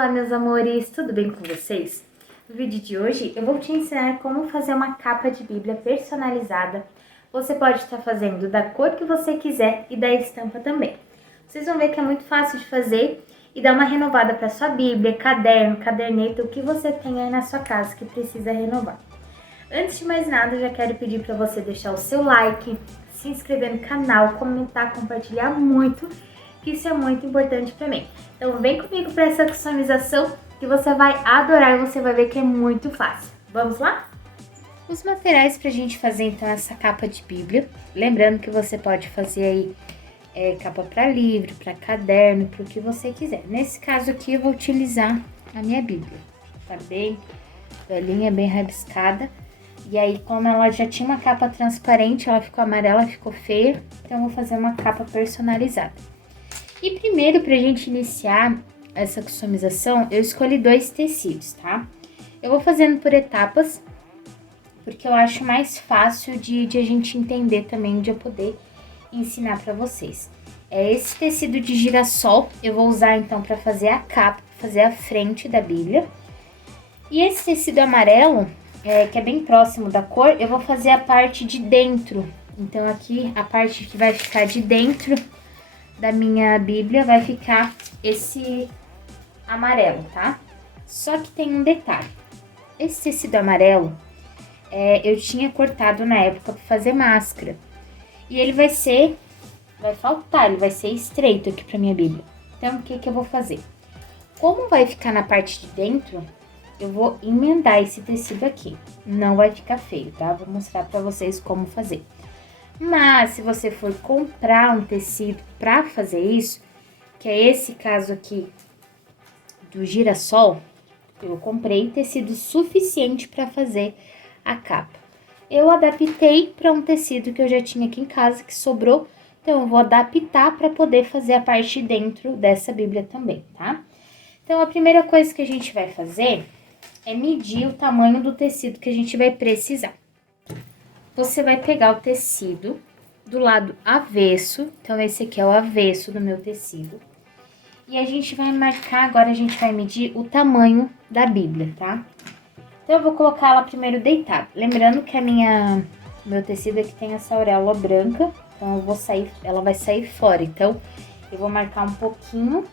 Olá, meus amores, tudo bem com vocês? No vídeo de hoje eu vou te ensinar como fazer uma capa de Bíblia personalizada. Você pode estar fazendo da cor que você quiser e da estampa também. Vocês vão ver que é muito fácil de fazer e dar uma renovada para sua Bíblia, caderno, caderneta, o que você tem aí na sua casa que precisa renovar. Antes de mais nada, eu já quero pedir para você deixar o seu like, se inscrever no canal, comentar, compartilhar muito, que isso é muito importante para mim. Então vem comigo para essa customização que você vai adorar e você vai ver que é muito fácil. Vamos lá? Os materiais para a gente fazer então essa capa de Bíblia, lembrando que você pode fazer aí capa para livro, para caderno, para o que você quiser. Nesse caso aqui eu vou utilizar a minha Bíblia, tá bem velhinha, bem rabiscada. E aí, como ela já tinha uma capa transparente, ela ficou amarela, ficou feia, então eu vou fazer uma capa personalizada. E primeiro, pra gente iniciar essa customização, eu escolhi 2 tecidos, tá? Eu vou fazendo por etapas, porque eu acho mais fácil de a gente entender também, de eu poder ensinar pra vocês. Esse tecido de girassol, eu vou usar então pra fazer a capa, fazer a frente da Bíblia. E esse tecido amarelo, que é bem próximo da cor, eu vou fazer a parte de dentro. Então aqui, a parte que vai ficar de dentro da minha Bíblia vai ficar esse amarelo, tá? Só que tem um detalhe. Esse tecido amarelo, eu tinha cortado na época para fazer máscara. E ele vai faltar, ele vai ser estreito aqui pra minha Bíblia. Então, o que eu vou fazer? Como vai ficar na parte de dentro, eu vou emendar esse tecido aqui. Não vai ficar feio, tá? Vou mostrar pra vocês como fazer. Mas, se você for comprar um tecido pra fazer isso, que é esse caso aqui do girassol, eu comprei tecido suficiente pra fazer a capa. Eu adaptei pra um tecido que eu já tinha aqui em casa, que sobrou, então eu vou adaptar pra poder fazer a parte de dentro dessa Bíblia também, tá? Então, a primeira coisa que a gente vai fazer é medir o tamanho do tecido que a gente vai precisar. Você vai pegar o tecido do lado avesso, então esse aqui é o avesso do meu tecido. E a gente vai marcar, agora a gente vai medir o tamanho da Bíblia, tá? Então eu vou colocar ela primeiro deitada. Lembrando que meu tecido aqui tem essa auréola branca, então ela vai sair fora. Então eu vou marcar um pouquinho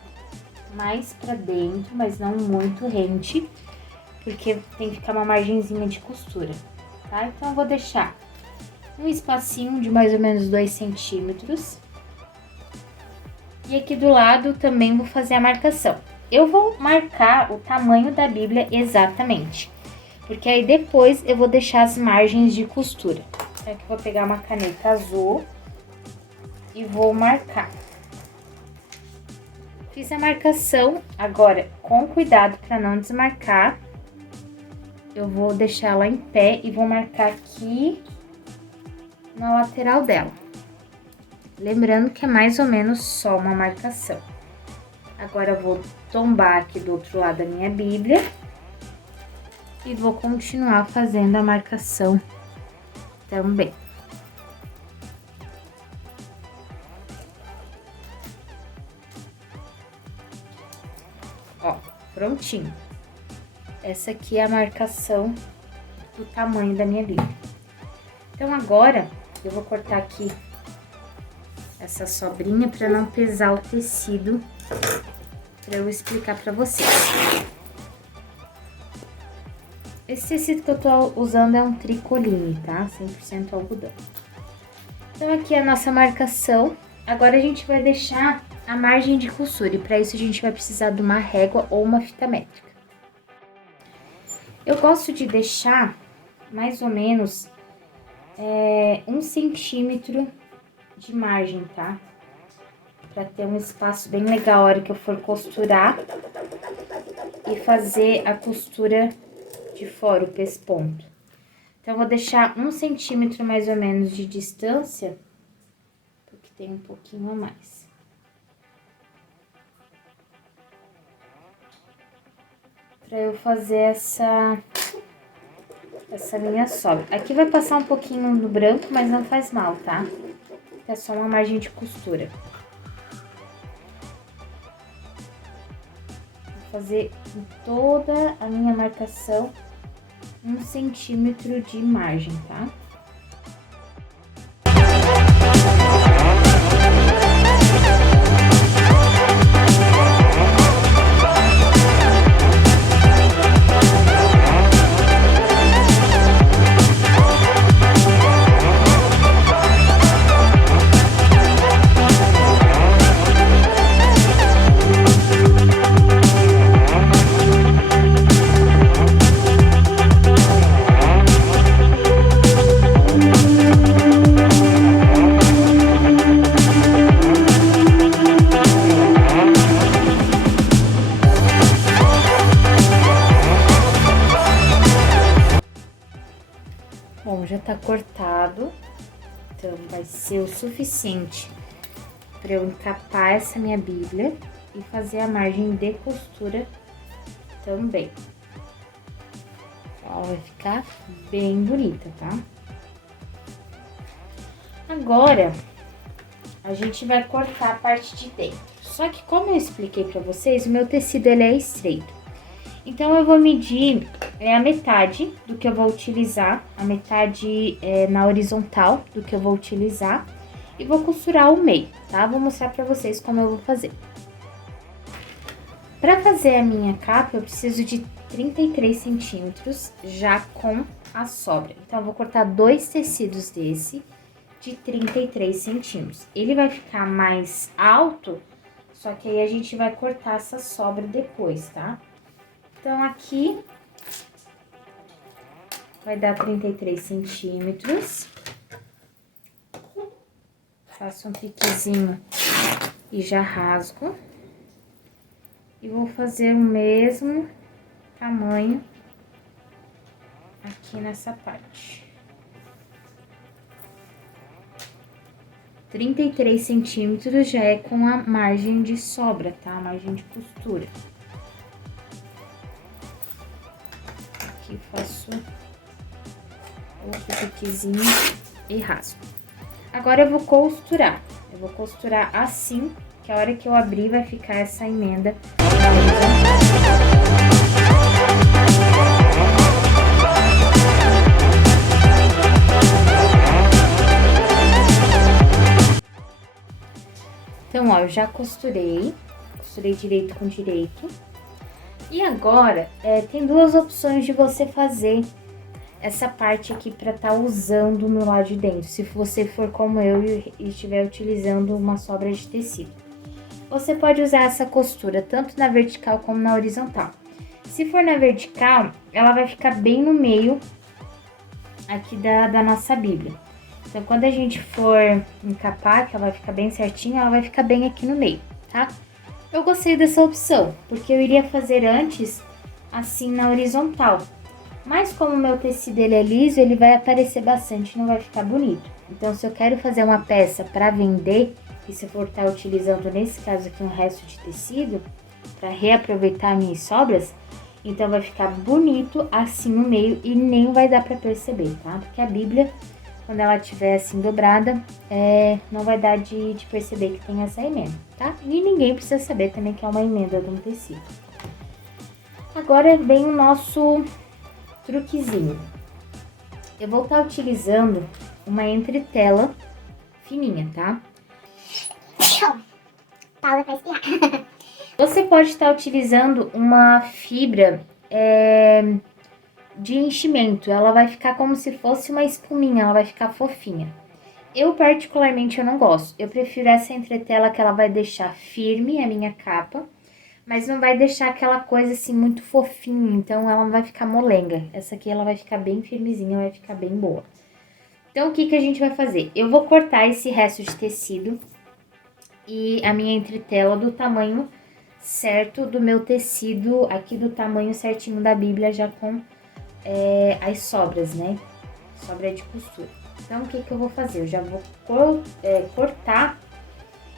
mais pra dentro, mas não muito rente, porque tem que ficar uma margenzinha de costura, tá? Então eu vou deixar um espacinho de mais ou menos 2 centímetros. E aqui do lado também vou fazer a marcação. Eu vou marcar o tamanho da Bíblia exatamente, porque aí depois eu vou deixar as margens de costura. Então aqui eu vou pegar uma caneta azul e vou marcar. Fiz a marcação, agora com cuidado para não desmarcar. Eu vou deixar ela em pé e vou marcar aqui na lateral dela. Lembrando que é mais ou menos só uma marcação. Agora eu vou tombar aqui do outro lado da minha Bíblia e vou continuar fazendo a marcação também. Ó, prontinho. Essa aqui é a marcação do tamanho da minha Bíblia. Então, agora, eu vou cortar aqui essa sobrinha para não pesar o tecido, para eu explicar para vocês. Esse tecido que eu tô usando é um tricoline, tá? 100% algodão. Então, aqui é a nossa marcação. Agora, a gente vai deixar a margem de costura e para isso a gente vai precisar de uma régua ou uma fita métrica. Eu gosto de deixar mais ou menos 1 centímetro de margem, tá? Pra ter um espaço bem legal a hora que eu for costurar e fazer a costura de fora, o pesponto. Então, eu vou deixar 1 centímetro mais ou menos de distância, porque tem um pouquinho a mais. Pra eu fazer essa linha sobra. Aqui vai passar um pouquinho no branco, mas não faz mal, tá? É só uma margem de costura. Vou fazer em toda a minha marcação 1 centímetro de margem, tá? Bom, já tá cortado, então vai ser o suficiente para eu encapar essa minha Bíblia e fazer a margem de costura também. Ela vai ficar bem bonita, tá? Agora, a gente vai cortar a parte de dentro. Só que como eu expliquei para vocês, o meu tecido ele é estreito. Então, eu vou medir a metade do que eu vou utilizar, a metade na horizontal do que eu vou utilizar e vou costurar o meio, tá? Vou mostrar pra vocês como eu vou fazer. Pra fazer a minha capa, eu preciso de 33 centímetros já com a sobra. Então, eu vou cortar 2 tecidos desse de 33 centímetros. Ele vai ficar mais alto, só que aí a gente vai cortar essa sobra depois, tá? Então, aqui vai dar 33 centímetros. Faço um piquezinho e já rasgo. E vou fazer o mesmo tamanho aqui nessa parte. 33 centímetros já é com a margem de sobra, tá? A margem de costura. Aqui faço outro piquezinho e rasgo. Agora eu vou costurar. Eu vou costurar assim, que a hora que eu abrir vai ficar essa emenda na horizontal. Então, ó, eu já costurei direito com direito. E agora, tem duas opções de você fazer essa parte aqui pra tá usando no lado de dentro, se você for como eu e estiver utilizando uma sobra de tecido. Você pode usar essa costura tanto na vertical como na horizontal. Se for na vertical, ela vai ficar bem no meio aqui da nossa Bíblia. Então, quando a gente for encapar, que ela vai ficar bem certinha, ela vai ficar bem aqui no meio, tá? Eu gostei dessa opção, porque eu iria fazer antes assim na horizontal. Mas como o meu tecido ele é liso, ele vai aparecer bastante e não vai ficar bonito. Então, se eu quero fazer uma peça para vender, e se eu for estar utilizando, nesse caso aqui, um resto de tecido, para reaproveitar minhas sobras, então vai ficar bonito assim no meio e nem vai dar para perceber, tá? Porque a Bíblia, quando ela estiver assim dobrada, não vai dar de perceber que tem essa emenda, tá? E ninguém precisa saber também que é uma emenda de um tecido. Agora vem o nosso truquezinho. Eu vou estar utilizando uma entretela fininha, tá? Paula vai espirrar. Você pode estar utilizando uma fibra de enchimento. Ela vai ficar como se fosse uma espuminha, ela vai ficar fofinha. Eu particularmente eu não gosto. Eu prefiro essa entretela que ela vai deixar firme a minha capa, mas não vai deixar aquela coisa assim muito fofinha, então ela não vai ficar molenga. Essa aqui ela vai ficar bem firmezinha, vai ficar bem boa. Então o que a gente vai fazer? Eu vou cortar esse resto de tecido e a minha entretela do tamanho certo do meu tecido, aqui do tamanho certinho da Bíblia, já com as sobras, né? Sobra de costura. Então, o que eu vou fazer? Eu já vou cortar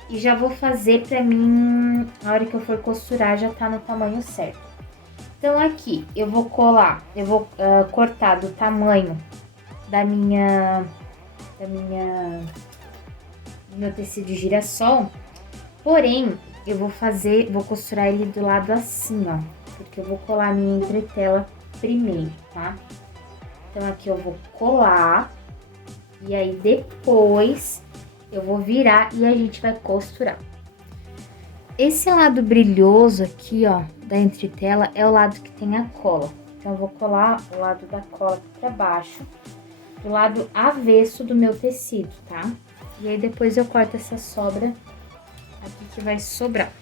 e já vou fazer pra mim, na hora que eu for costurar, já tá no tamanho certo. Então, aqui, eu vou colar, eu vou cortar do tamanho do meu tecido de girassol. Porém, eu vou costurar ele do lado assim, ó, porque eu vou colar a minha entretela primeiro, tá? Então, aqui eu vou colar, e aí depois eu vou virar e a gente vai costurar. Esse lado brilhoso aqui, ó, da entretela é o lado que tem a cola. Então, eu vou colar o lado da cola aqui pra baixo, do lado avesso do meu tecido, tá? E aí, depois eu corto essa sobra aqui que vai sobrar.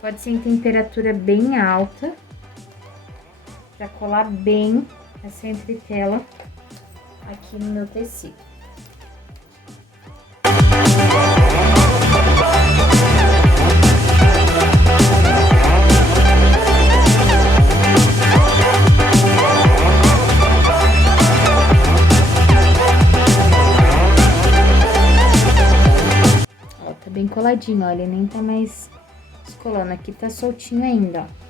Pode ser em temperatura bem alta, pra colar bem essa entretela aqui no meu tecido. Ó, tá bem coladinho, olha, nem tá mais descolando. Aqui tá soltinho ainda, ó.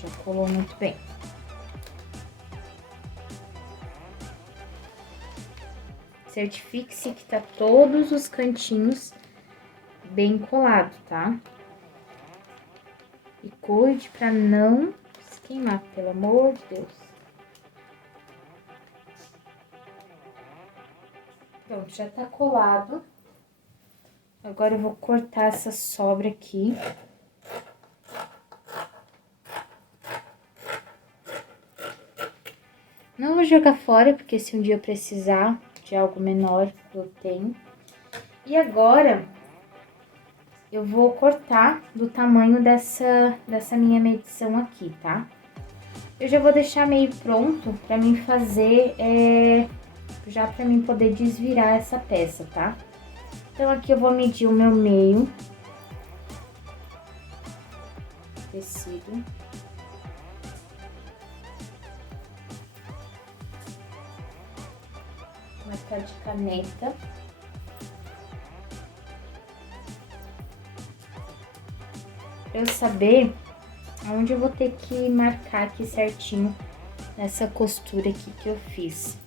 Já colou muito bem. Certifique-se que tá todos os cantinhos bem colado, tá? E cuide pra não se queimar, pelo amor de Deus. Pronto, já tá colado. Agora eu vou cortar essa sobra aqui. Não vou jogar fora, porque se um dia eu precisar de algo menor, eu tenho. E agora, eu vou cortar do tamanho dessa minha medição aqui, tá? Eu já vou deixar meio pronto pra mim fazer, já pra mim poder desvirar essa peça, tá? Então, aqui eu vou medir o meu meio tecido. Marcar de caneta. Pra eu saber aonde eu vou ter que marcar aqui certinho nessa costura aqui que eu fiz.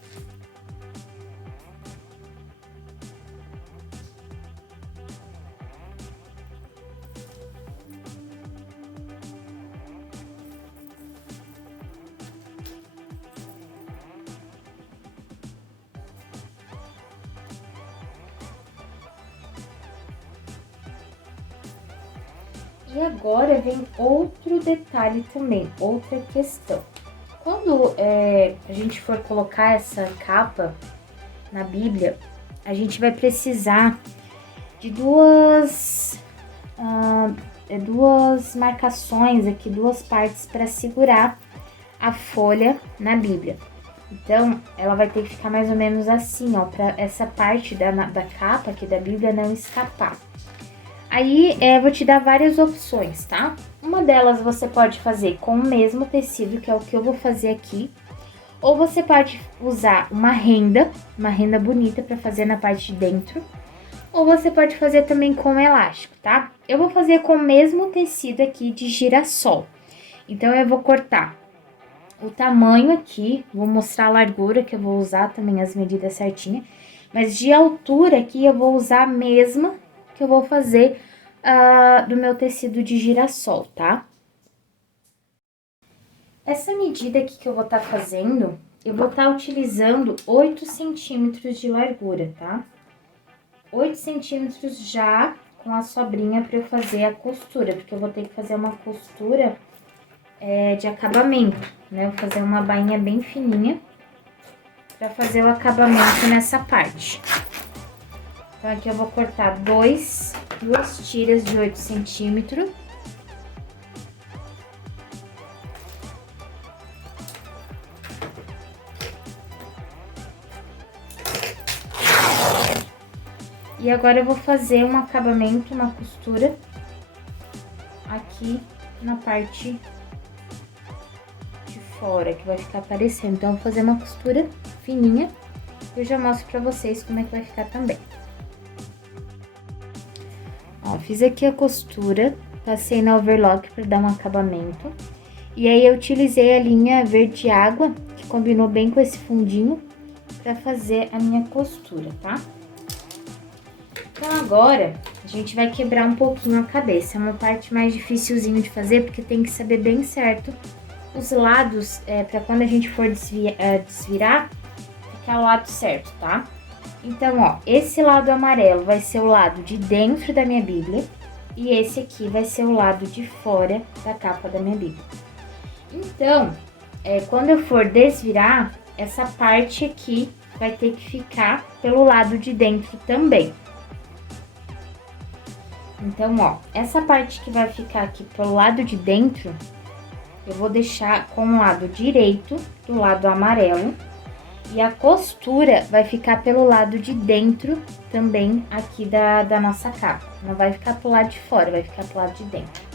E agora vem outro detalhe também, outra questão. Quando a gente for colocar essa capa na Bíblia, a gente vai precisar de duas marcações aqui, duas partes para segurar a folha na Bíblia. Então, ela vai ter que ficar mais ou menos assim, ó, para essa parte da capa aqui da Bíblia não escapar. Aí, vou te dar várias opções, tá? Uma delas você pode fazer com o mesmo tecido, que é o que eu vou fazer aqui. Ou você pode usar uma renda bonita pra fazer na parte de dentro. Ou você pode fazer também com elástico, tá? Eu vou fazer com o mesmo tecido aqui de girassol. Então, eu vou cortar o tamanho aqui, vou mostrar a largura que eu vou usar também, as medidas certinhas. Mas de altura aqui, eu vou usar a mesma que eu vou fazer do meu tecido de girassol, tá? Essa medida aqui que eu vou estar fazendo, eu vou estar utilizando 8 centímetros de largura, tá? 8 centímetros já com a sobrinha para eu fazer a costura, porque eu vou ter que fazer uma costura de acabamento, né? Eu vou fazer uma bainha bem fininha para fazer o acabamento nessa parte. Então, aqui eu vou cortar duas tiras de 8 centímetros. E agora eu vou fazer um acabamento, uma costura aqui na parte de fora, que vai ficar aparecendo. Então, eu vou fazer uma costura fininha e eu já mostro pra vocês como é que vai ficar também. Ó, fiz aqui a costura, passei na overlock para dar um acabamento. E aí, eu utilizei a linha verde água, que combinou bem com esse fundinho, para fazer a minha costura, tá? Então, agora, a gente vai quebrar um pouquinho a cabeça. É uma parte mais dificilzinho de fazer, porque tem que saber bem certo os lados, para quando a gente for desvirar, ficar o lado certo, tá? Então, ó, esse lado amarelo vai ser o lado de dentro da minha Bíblia e esse aqui vai ser o lado de fora da capa da minha Bíblia. Então, quando eu for desvirar, essa parte aqui vai ter que ficar pelo lado de dentro também. Então, ó, essa parte que vai ficar aqui pelo lado de dentro, eu vou deixar com o lado direito do lado amarelo. E a costura vai ficar pelo lado de dentro também aqui da nossa capa. Não vai ficar pro lado de fora, vai ficar pro lado de dentro.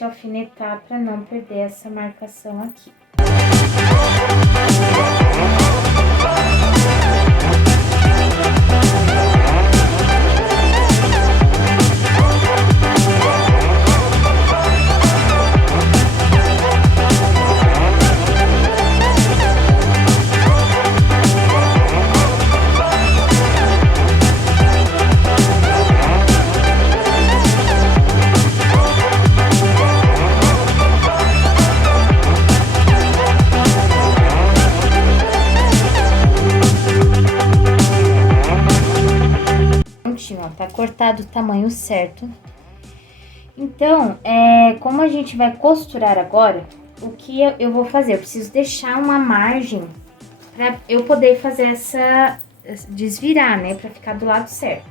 Alfinetar para não perder essa marcação aqui. Ó, tá cortado o tamanho certo. Então, como a gente vai costurar agora, o que eu vou fazer? Eu preciso deixar uma margem pra eu poder fazer desvirar, né? Pra ficar do lado certo.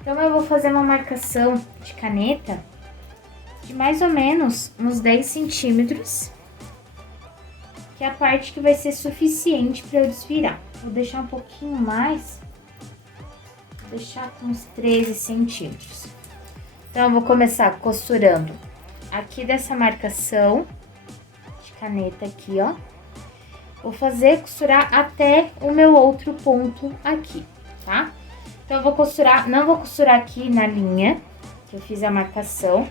Então, eu vou fazer uma marcação de caneta de mais ou menos uns 10 centímetros, que é a parte que vai ser suficiente pra eu desvirar. Vou deixar um pouquinho mais. Deixar com uns 13 centímetros. Então, eu vou começar costurando aqui dessa marcação de caneta aqui, ó. Vou costurar até o meu outro ponto aqui, tá? Então, eu vou costurar, não vou costurar aqui na linha que eu fiz a marcação.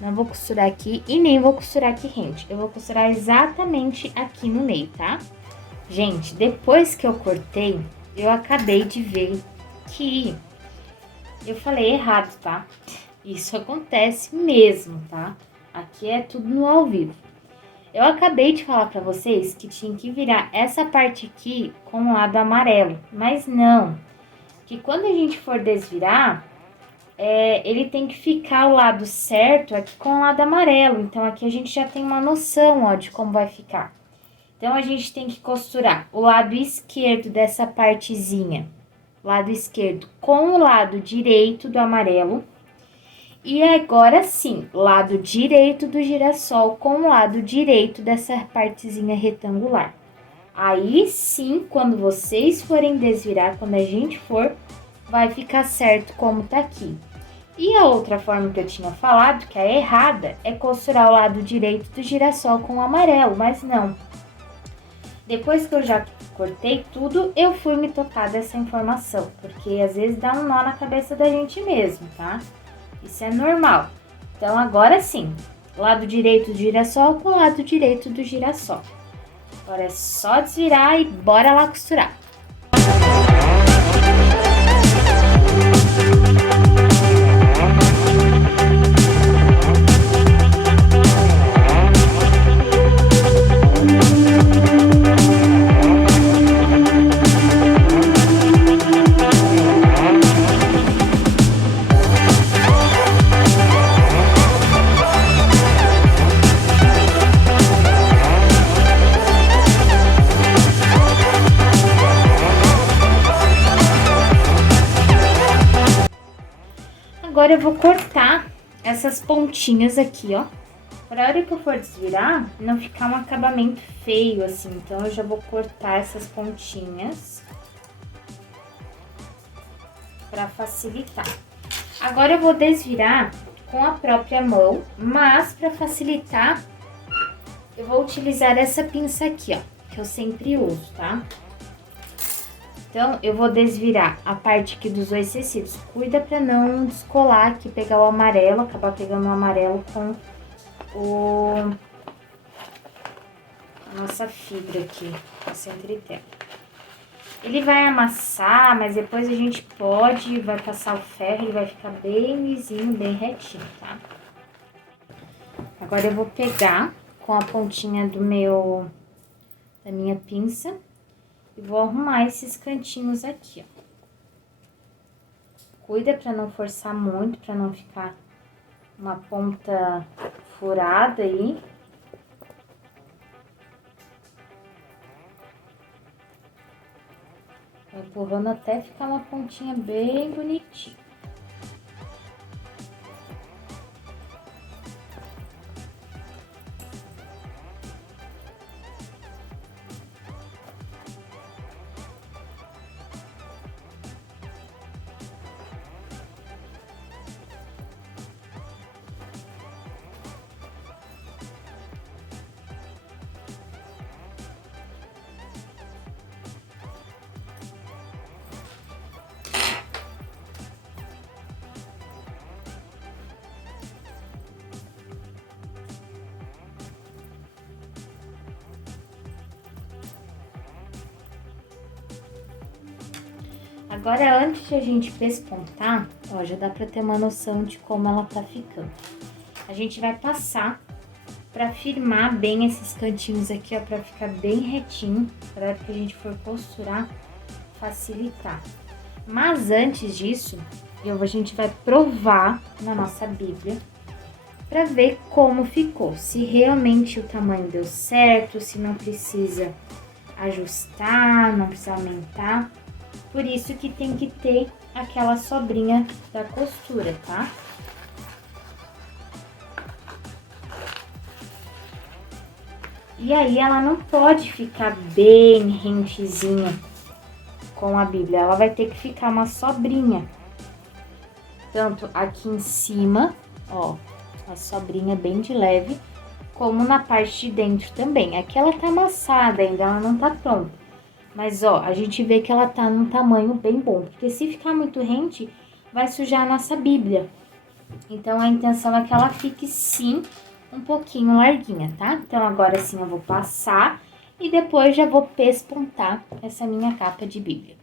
Não vou costurar aqui e nem vou costurar aqui rente. Eu vou costurar exatamente aqui no meio, tá? Gente, depois que eu cortei, eu acabei de ver que eu falei errado, tá? Isso acontece mesmo, tá? Aqui é tudo no ao vivo. Eu acabei de falar pra vocês que tinha que virar essa parte aqui com o lado amarelo, mas não. Que quando a gente for desvirar, ele tem que ficar o lado certo aqui com o lado amarelo. Então, aqui a gente já tem uma noção, ó, de como vai ficar. Então, a gente tem que costurar o lado esquerdo dessa partezinha. Lado esquerdo com o lado direito do amarelo. E agora sim, lado direito do girassol com o lado direito dessa partezinha retangular. Aí sim, quando vocês forem desvirar, quando a gente for, vai ficar certo como tá aqui. E a outra forma que eu tinha falado, que é errada, é costurar o lado direito do girassol com o amarelo, mas não. Depois que eu já cortei tudo, eu fui me tocar dessa informação, porque às vezes dá um nó na cabeça da gente mesmo, tá? Isso é normal. Então, agora sim, lado direito do girassol com o lado direito do girassol. Agora é só desvirar e bora lá costurar. Agora eu vou cortar essas pontinhas aqui, ó. Pra hora que eu for desvirar, não ficar um acabamento feio assim. Então, eu já vou cortar essas pontinhas pra facilitar. Agora, eu vou desvirar com a própria mão, mas pra facilitar, eu vou utilizar essa pinça aqui, ó, que eu sempre uso, tá? Então, eu vou desvirar a parte aqui dos dois tecidos. Cuida pra não descolar aqui, pegar o amarelo, acabar pegando o amarelo com a nossa fibra aqui, essa entretela. Ele vai amassar, mas depois a gente vai passar o ferro, ele vai ficar bem lisinho, bem retinho, tá? Agora eu vou pegar com a pontinha da minha pinça e vou arrumar esses cantinhos aqui, ó. Cuida pra não forçar muito, pra não ficar uma ponta furada aí. Vou empurrando até ficar uma pontinha bem bonitinha. Agora, antes de a gente pespontar, ó, já dá pra ter uma noção de como ela tá ficando. A gente vai passar pra firmar bem esses cantinhos aqui, ó, pra ficar bem retinho, pra hora que a gente for costurar, facilitar. Mas antes disso, a gente vai provar na nossa Bíblia pra ver como ficou. Se realmente o tamanho deu certo, se não precisa ajustar, não precisa aumentar. Por isso que tem que ter aquela sobrinha da costura, tá? E aí, ela não pode ficar bem rentezinha com a Bíblia. Ela vai ter que ficar uma sobrinha. Tanto aqui em cima, ó, a sobrinha bem de leve, como na parte de dentro também. Aqui ela tá amassada ainda, ela não tá pronta. Mas, ó, a gente vê que ela tá num tamanho bem bom, porque se ficar muito rente, vai sujar a nossa Bíblia. Então, a intenção é que ela fique, sim, um pouquinho larguinha, tá? Então, agora sim eu vou passar e depois já vou pespontar essa minha capa de Bíblia.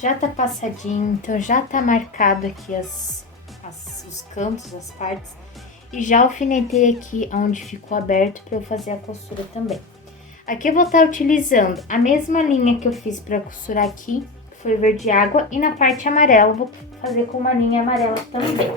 Já tá passadinho, então já tá marcado aqui os cantos, as partes. E já alfinetei aqui onde ficou aberto para eu fazer a costura também. Aqui eu vou estar utilizando a mesma linha que eu fiz para costurar aqui, que foi verde água. E na parte amarela eu vou fazer com uma linha amarela também.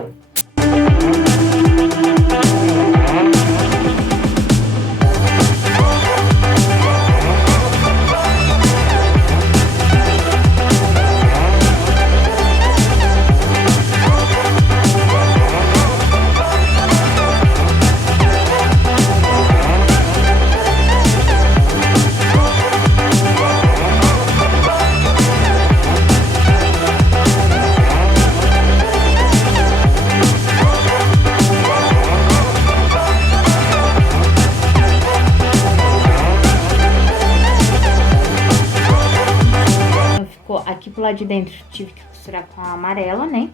Aqui pro lado de dentro tive que costurar com a amarela, né?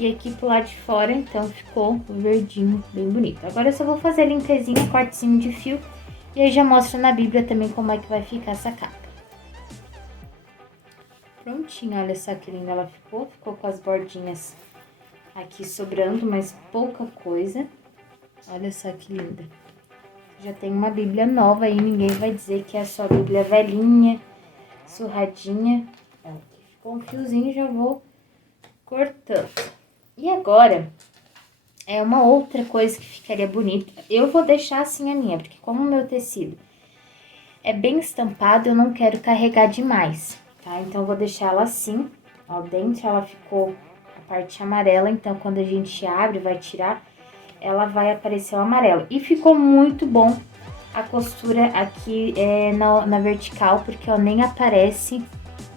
E aqui pro lado de fora, então, ficou verdinho, bem bonito. Agora eu só vou fazer a limpezinha, cortezinho de fio. E aí já mostro na Bíblia também como é que vai ficar essa capa. Prontinho, olha só que linda ela ficou. Ficou com as bordinhas aqui sobrando, mas pouca coisa. Olha só que linda. Já tem uma Bíblia nova aí, ninguém vai dizer que é só Bíblia velhinha, surradinha. Aqui ficou um fiozinho, já vou cortando. E agora, é uma outra coisa que ficaria bonita. Eu vou deixar assim a minha, porque como o meu tecido é bem estampado, eu não quero carregar demais, tá? Então, eu vou deixar ela assim, ó, dentro ela ficou a parte amarela, então quando a gente abre, vai tirar, ela vai aparecer o amarelo. E ficou muito bom a costura aqui na vertical, porque ó, nem aparece,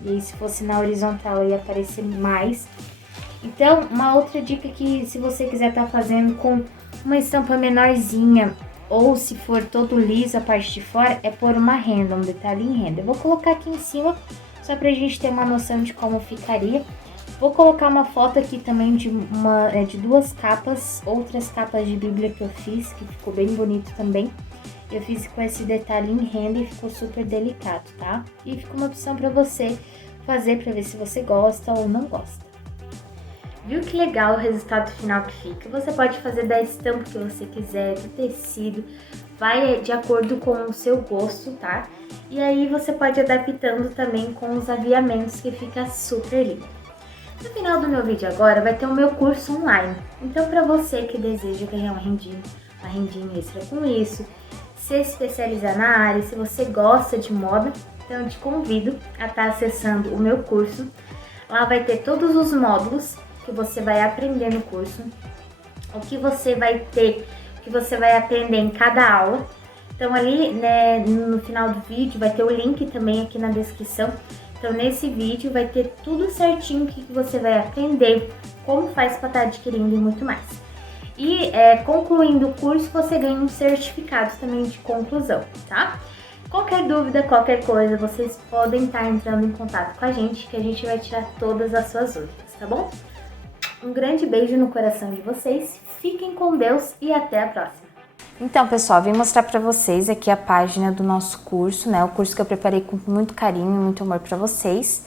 e aí, se fosse na horizontal ia aparecer mais. Então, uma outra dica que se você quiser estar fazendo com uma estampa menorzinha, ou se for todo liso a parte de fora, é pôr uma renda, um detalhe em renda. Eu vou colocar aqui em cima, só pra gente ter uma noção de como ficaria. Vou colocar uma foto aqui também de duas capas, outras capas de Bíblia que eu fiz, que ficou bem bonito também. Eu fiz com esse detalhe em renda e ficou super delicado, tá? E fica uma opção pra você fazer, pra ver se você gosta ou não gosta. Viu que legal o resultado final que fica? Você pode fazer da estampa que você quiser, do tecido, vai de acordo com o seu gosto, tá? E aí você pode ir adaptando também com os aviamentos, que fica super lindo. No final do meu vídeo agora vai ter o meu curso online. Então, para você que deseja ganhar uma rendinha extra com isso, se especializar na área, se você gosta de moda, então eu te convido a estar acessando o meu curso. Lá vai ter todos os módulos que você vai aprender no curso, o que você vai ter, o que você vai aprender em cada aula. Então ali, né, no final do vídeo vai ter o link também aqui na descrição. Então nesse vídeo vai ter tudo certinho, o que você vai aprender, como faz para estar adquirindo e muito mais. E concluindo o curso, você ganha um certificado também de conclusão, tá? Qualquer dúvida, qualquer coisa, vocês podem estar entrando em contato com a gente, que a gente vai tirar todas as suas dúvidas, tá bom? Um grande beijo no coração de vocês, fiquem com Deus e até a próxima! Então, pessoal, vim mostrar para vocês aqui a página do nosso curso, né? O curso que eu preparei com muito carinho e muito amor para vocês,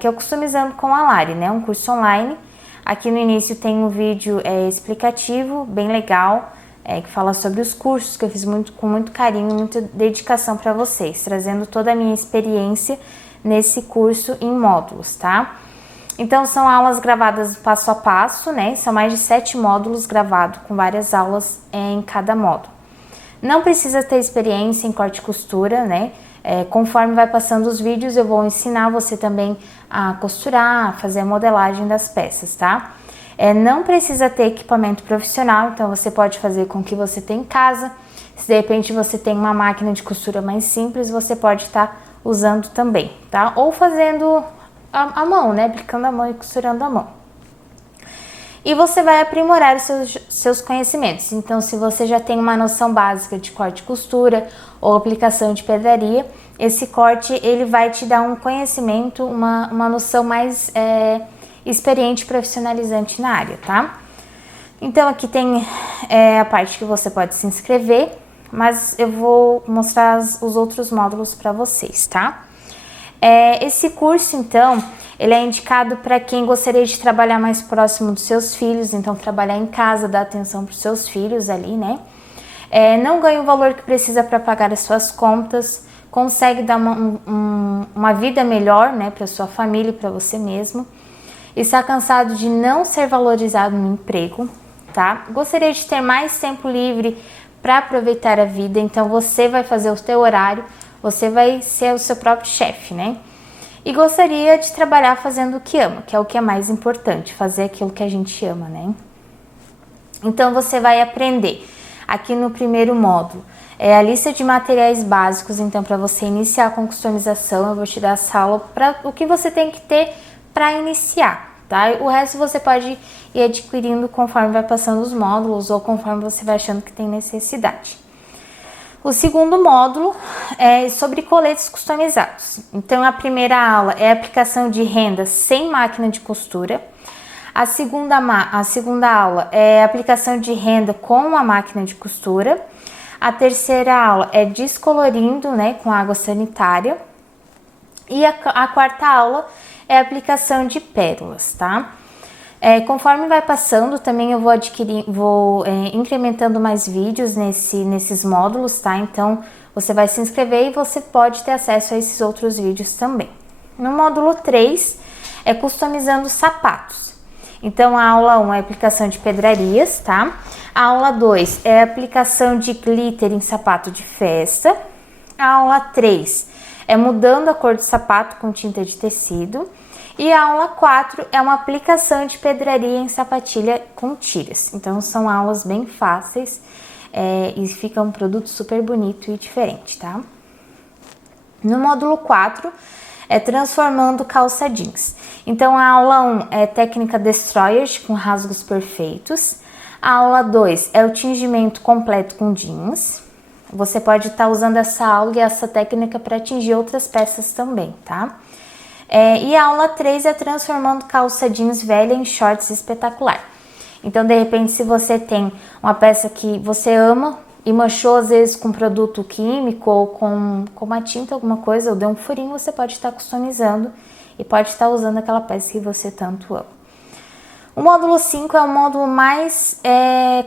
que é o Customizando com a Lari, né? Um curso online. Aqui no início tem um vídeo explicativo, bem legal, que fala sobre os cursos que eu fiz com muito carinho e muita dedicação para vocês, trazendo toda a minha experiência nesse curso em módulos, tá? Então, são aulas gravadas passo a passo, né? São mais de 7 módulos gravados, com várias aulas em cada módulo. Não precisa ter experiência em corte e costura, né? Conforme vai passando os vídeos, eu vou ensinar você também a costurar, a fazer a modelagem das peças, tá? Não precisa ter equipamento profissional, então você pode fazer com o que você tem em casa. Se de repente você tem uma máquina de costura mais simples, você pode estar usando também, tá? Ou fazendo a mão, né? Aplicando a mão e costurando a mão. E você vai aprimorar os seus conhecimentos. Então, se você já tem uma noção básica de corte e costura ou aplicação de pedraria, esse corte ele vai te dar um conhecimento, uma noção mais experiente e profissionalizante na área, tá? Então, aqui tem a parte que você pode se inscrever, mas eu vou mostrar os outros módulos para vocês, tá? Esse curso, então, ele é indicado para quem gostaria de trabalhar mais próximo dos seus filhos, então trabalhar em casa, dar atenção para os seus filhos ali, né? Não ganha o valor que precisa para pagar as suas contas, consegue dar uma vida melhor, né, para sua família e para você mesmo. Está cansado de não ser valorizado no emprego, tá? Gostaria de ter mais tempo livre para aproveitar a vida, então você vai fazer o seu horário, você vai ser o seu próprio chefe, né? E gostaria de trabalhar fazendo o que ama, que é o que é mais importante, fazer aquilo que a gente ama, né? Então, você vai aprender aqui no primeiro módulo, a lista de materiais básicos. Então, para você iniciar com customização, eu vou te dar a sala para o que você tem que ter para iniciar, tá? O resto você pode ir adquirindo conforme vai passando os módulos ou conforme você vai achando que tem necessidade. O segundo módulo é sobre coletes customizados. Então, a primeira aula é a aplicação de renda sem máquina de costura. A segunda aula é aplicação de renda com a máquina de costura. A terceira aula é descolorindo, né, com água sanitária. E a quarta aula é aplicação de pérolas, tá? Conforme vai passando, também eu vou incrementando mais vídeos nesses módulos, tá? Então, você vai se inscrever e você pode ter acesso a esses outros vídeos também. No módulo 3, é customizando sapatos. Então, a aula 1 é aplicação de pedrarias, tá? A aula 2 é aplicação de glitter em sapato de festa. A aula 3 é mudando a cor do sapato com tinta de tecido. E a aula 4 é uma aplicação de pedraria em sapatilha com tiras. Então, são aulas bem fáceis e fica um produto super bonito e diferente, tá? No módulo 4, é transformando calça jeans. Então, a aula 1 é técnica destroyer com rasgos perfeitos. A aula 2 é o tingimento completo com jeans. Você pode estar usando essa aula e essa técnica para atingir outras peças também, tá? E a aula 3 é transformando calça jeans velha em shorts espetacular. Então, de repente, se você tem uma peça que você ama e manchou às vezes com produto químico ou com uma tinta, alguma coisa, ou deu um furinho, você pode estar customizando e pode estar usando aquela peça que você tanto ama. O módulo 5 é o módulo mais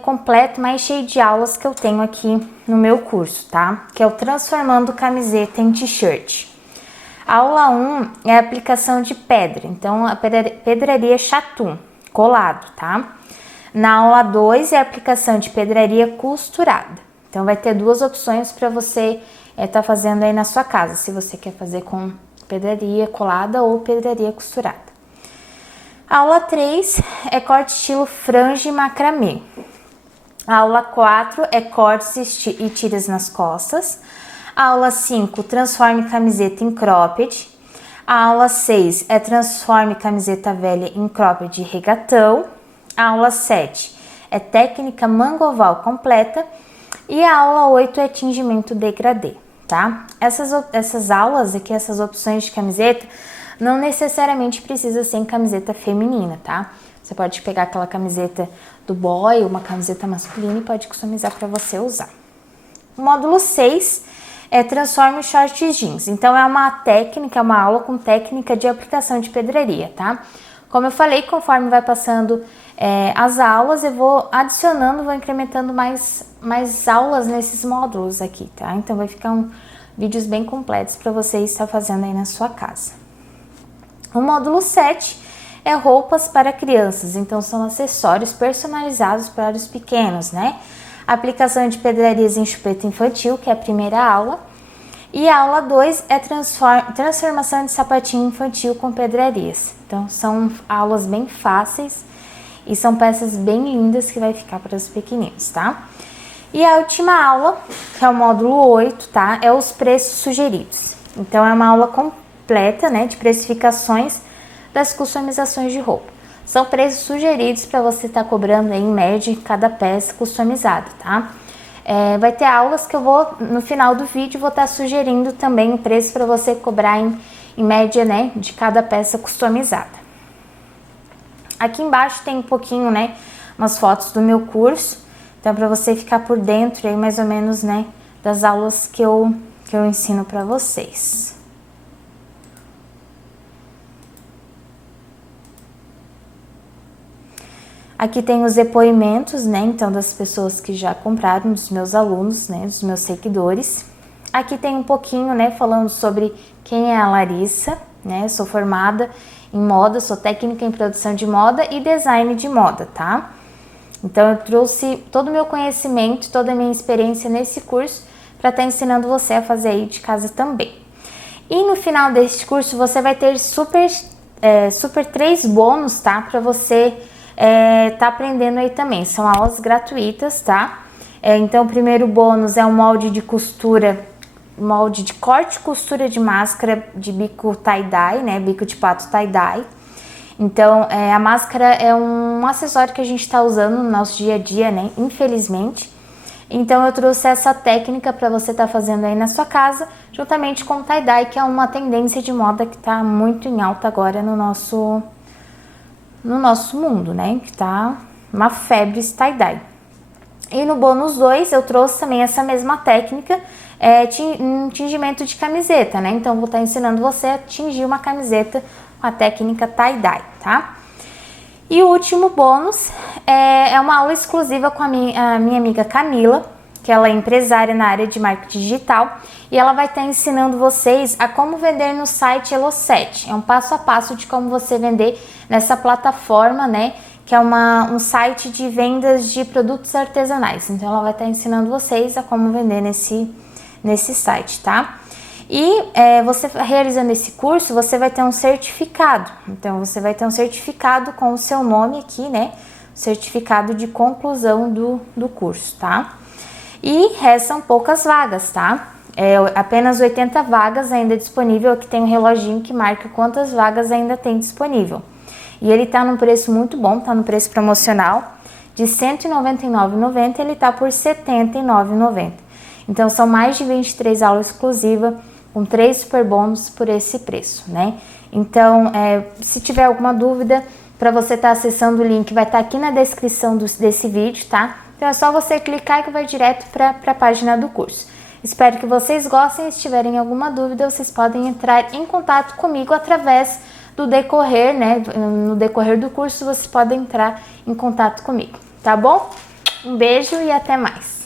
completo, mais cheio de aulas que eu tenho aqui no meu curso, tá? Que é o Transformando Camiseta em T-shirt. A aula 1 é a aplicação de pedra, então a pedraria chatum, colado, tá? Na aula 2 é a aplicação de pedraria costurada. Então vai ter duas opções para você estar fazendo aí na sua casa, se você quer fazer com pedraria colada ou pedraria costurada. A aula 3 é corte estilo franja e macramê. A aula 4 é cortes e tiras nas costas. A aula 5, transforme camiseta em cropped. A aula 6 é transforme camiseta velha em cropped e regatão. A aula 7 é técnica manga oval completa. E a aula 8 é tingimento degradê, tá? Essas aulas aqui, essas opções de camiseta, não necessariamente precisa ser em camiseta feminina, tá? Você pode pegar aquela camiseta do boy, uma camiseta masculina e pode customizar para você usar. O módulo 6 é transforme shorts jeans. Então, é uma técnica, uma aula com técnica de aplicação de pedraria, tá? Como eu falei, conforme vai passando as aulas, eu vou adicionando, vou incrementando mais aulas nesses módulos aqui, tá? Então, vai ficar vídeos bem completos para você estar fazendo aí na sua casa. O módulo 7 é roupas para crianças. Então, são acessórios personalizados para os pequenos, né? Aplicação de pedrarias em chupeta infantil, que é a primeira aula. E a aula 2 é transformação de sapatinho infantil com pedrarias. Então, são aulas bem fáceis e são peças bem lindas que vai ficar para os pequeninos, tá? E a última aula, que é o módulo 8, tá? É os preços sugeridos. Então, é uma aula completa, né, de precificações das customizações de roupa. São preços sugeridos para você estar cobrando aí, em média cada peça customizada, tá? Vai ter aulas que eu vou, no final do vídeo, vou estar sugerindo também o preço para você cobrar em média, né, de cada peça customizada. Aqui embaixo tem um pouquinho, né, umas fotos do meu curso, então para você ficar por dentro aí mais ou menos, né, das aulas que eu ensino para vocês. Aqui tem os depoimentos, né, então das pessoas que já compraram, dos meus alunos, né, dos meus seguidores. Aqui tem um pouquinho, né, falando sobre quem é a Larissa, né, eu sou formada em moda, sou técnica em produção de moda e design de moda, tá? Então eu trouxe todo o meu conhecimento, toda a minha experiência nesse curso para estar ensinando você a fazer aí de casa também. E no final deste curso você vai ter super 3 bônus, tá, para você tá aprendendo aí também. São aulas gratuitas, tá? Então, o primeiro bônus é um molde de costura, molde de corte e costura de máscara de bico tie-dye, né? Bico de pato tie-dye. Então, a máscara é um acessório que a gente tá usando no nosso dia a dia, né? Infelizmente. Então, eu trouxe essa técnica para você estar fazendo aí na sua casa, juntamente com o tie-dye, que é uma tendência de moda que tá muito em alta agora no no nosso mundo, né? Que tá uma febre tie-dye. E no bônus 2 eu trouxe também essa mesma técnica, tingimento de camiseta, né? Então vou estar ensinando você a tingir uma camiseta com a técnica tie-dye, tá? E o último bônus é uma aula exclusiva com a minha amiga Camila, que ela é empresária na área de marketing digital, e ela vai estar ensinando vocês a como vender no site Elo7. É um passo a passo de como você vender nessa plataforma, né? Que é um site de vendas de produtos artesanais. Então ela vai estar ensinando vocês a como vender nesse site, tá? E você realizando esse curso, você vai ter um certificado. Então você vai ter um certificado com o seu nome aqui, né? Certificado de conclusão do curso, tá? E restam poucas vagas, tá? Apenas 80 vagas ainda disponível. Aqui tem um reloginho que marca quantas vagas ainda tem disponível. E ele tá num preço muito bom, tá no preço promocional de R$ 199,90, ele tá por R$ 79,90. Então são mais de 23 aulas exclusivas com 3 super bônus por esse preço, né? Então, se tiver alguma dúvida, para você estar acessando o link, vai estar aqui na descrição desse vídeo, tá? Então é só você clicar que vai direto para a página do curso. Espero que vocês gostem. Se tiverem alguma dúvida, vocês podem entrar em contato comigo através do decorrer, né? No decorrer do curso, vocês podem entrar em contato comigo, tá bom? Um beijo e até mais!